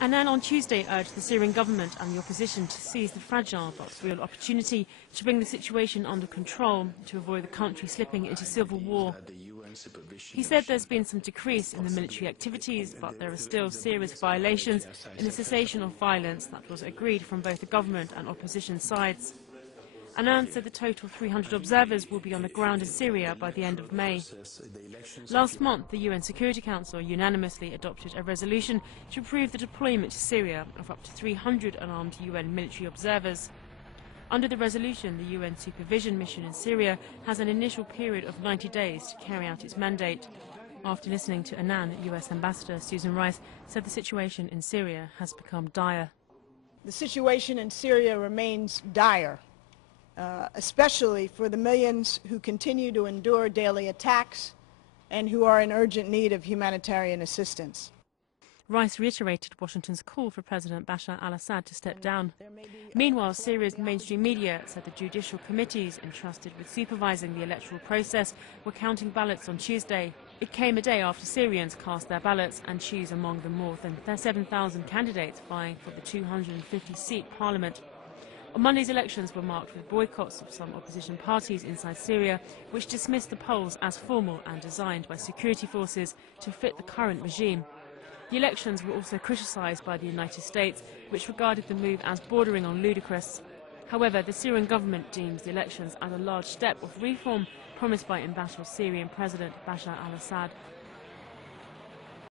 Annan on Tuesday urged the Syrian government and the opposition to seize the fragile but real opportunity to bring the situation under control to avoid the country slipping into civil war. He said there's been some decrease in the military activities, but there are still serious violations in the cessation of violence that was agreed from both the government and opposition sides. Annan said the total 300 observers will be on the ground in Syria by the end of May. Last month, the UN Security Council unanimously adopted a resolution to approve the deployment to Syria of up to 300 unarmed UN military observers. Under the resolution, the UN supervision mission in Syria has an initial period of 90 days to carry out its mandate. After listening to Annan, US Ambassador Susan Rice said the situation in Syria has become dire. The situation in Syria remains dire, especially for the millions who continue to endure daily attacks and who are in urgent need of humanitarian assistance. Rice reiterated Washington's call for President Bashar al-Assad to step down. Meanwhile, Syria's mainstream media said the judicial committees entrusted with supervising the electoral process were counting ballots on Tuesday. It came a day after Syrians cast their ballots and choose among the more than 7,000 candidates vying for the 250-seat parliament. On Monday's elections were marked with boycotts of some opposition parties inside Syria, which dismissed the polls as formal and designed by security forces to fit the current regime. The elections were also criticised by the United States, which regarded the move as bordering on ludicrous. However, the Syrian government deems the elections as a large step of reform promised by embattled Syrian President Bashar al-Assad.